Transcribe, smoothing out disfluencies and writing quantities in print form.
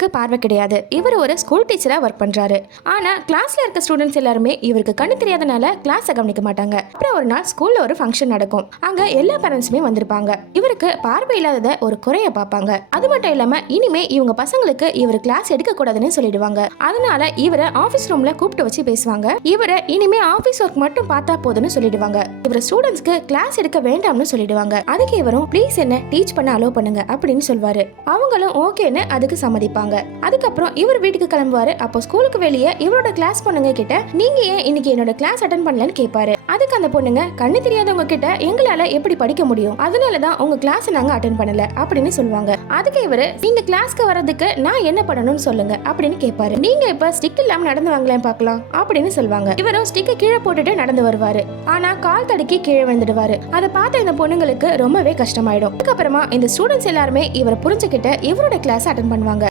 இவருக்கு பார்வை கிடையாது. இவர் ஒரு ஸ்கூல் டீச்சரா ஒர்க் பண்றாரு. ஆனா கிளாஸ்ல இருக்க ஸ்டூடெண்ட்ஸ் எல்லாருமே இவருக்கு கண்ணு தெரியாதனால கிளாஸை கவனிக்க மாட்டாங்க. அப்புறம் ஒரு நாள் ஸ்கூல்ல ஒரு ஃபங்க்ஷன் நடக்கும். அங்க எல்லா பேரண்ட்ஸுமே வந்திருப்பாங்க. இவருக்கு பார்வை இல்லாதத ஒரு குறைய பார்ப்பாங்க. அது மட்டும் இல்லாம இனிமே இவங்க பசங்களுக்கு இவர் கிளாஸ் எடுக்க கூடாதுன்னு சொல்லிடுவாங்க. அதனால இவரை ஆபீஸ் ரூம்ல கூப்பிட்டு வச்சு பேசுவாங்க. இவரை இனிமே ஆபீஸ் ஒர்க் மட்டும் பார்த்தா போதுன்னு சொல்லிடுவாங்க. இவர் ஸ்டூடெண்ட்ஸ்க்கு கிளாஸ் எடுக்க வேண்டாம்னு சொல்லிடுவாங்க. அதுக்கு இவரும் ப்ளீஸ் என்ன டீச் பண்ண அலோ பண்ணுங்க அப்படின்னு சொல்வாரு. அவங்களும் ஓகேன்னு அதுக்கு சம்மதிப்பாங்க. அதுக்கப்புறம் இவர் வீட்டுக்கு கிளம்புவாரு. அப்போ ஸ்கூலுக்கு வெளியே இவரோட கிளாஸ் பொண்ணுங்க கிட்ட நீங்க ஏன் இன்னைக்கு என்னோட கிளாஸ் அட்டென்ட் பண்ணலன்னு கேட்பாரு. அதுக்கு அந்த பொண்ணுங்க கண்ணு தெரியாதவங்க கிட்ட எங்களால எப்படி படிக்க முடியும், அதனாலதான் உங்க கிளாஸ் நாங்க அட்டென்ட் பண்ணல அப்படின்னு சொல்லுவாங்க. அதுக்கு இவரு நீங்க கிளாஸ்க்கு வர்றதுக்கு நான் என்ன பண்ணணும்னு சொல்லுங்க அப்படின்னு கேட்பாரு. நீங்க இப்ப ஸ்டிக் இல்லாம நடந்து வாங்கலாம் பார்க்கலாம் அப்படின்னு சொல்லுவாங்க. இவரும் ஸ்டிக்கை கீழே போட்டுட்டு நடந்து வருவாரு. ஆனா கால் தடுக்கி கீழே விழுந்துடுவாரு. அதை பார்த்த இந்த பொண்ணுங்களுக்கு ரொம்பவே கஷ்டமாயிடும். அதுக்கப்புறமா இந்த ஸ்டூடெண்ட்ஸ் எல்லாருமே இவரை புரிஞ்சுக்கிட்டு இவரோட கிளாஸ் அட்டென்ட் பண்ணுவாங்க.